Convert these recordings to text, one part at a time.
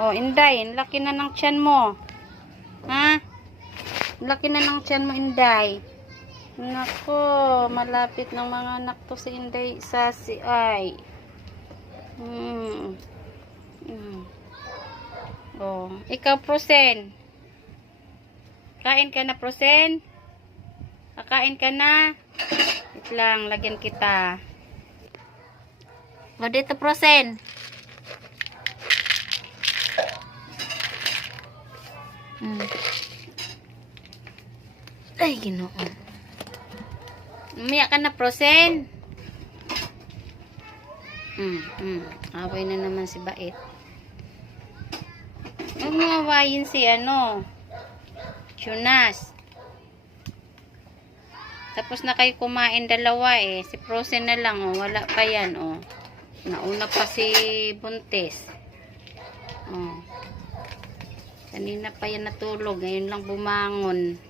Oh, Inday, laki na ng tiyan mo. Ha? Laki na ng tiyan mo, Inday. Nako, malapit ng mga anak to si Inday sa si ay. Oh, ikaw, Prosen. Kain ka na, Prosen? Kakain ka na? Wait lang, lagyan kita. O, dito, Prosen. Ay, Ginoo. Umiyak ka na, Prosen. Away na naman si Bait. Huwag mo awayin si Jonas. Tapos na kayo kumain dalawa eh. Si Prosen na lang oh. Wala pa yan oh. Nauna pa si Buntis. Oh. Kanina pa yan natulog. Ngayon lang bumangon.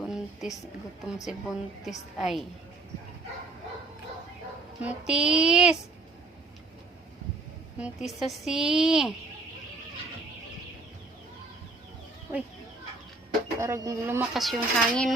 Buntis, gutom si Buntis ay. Buntis. Buntis si. Uy. Parang lumakas yung hangin.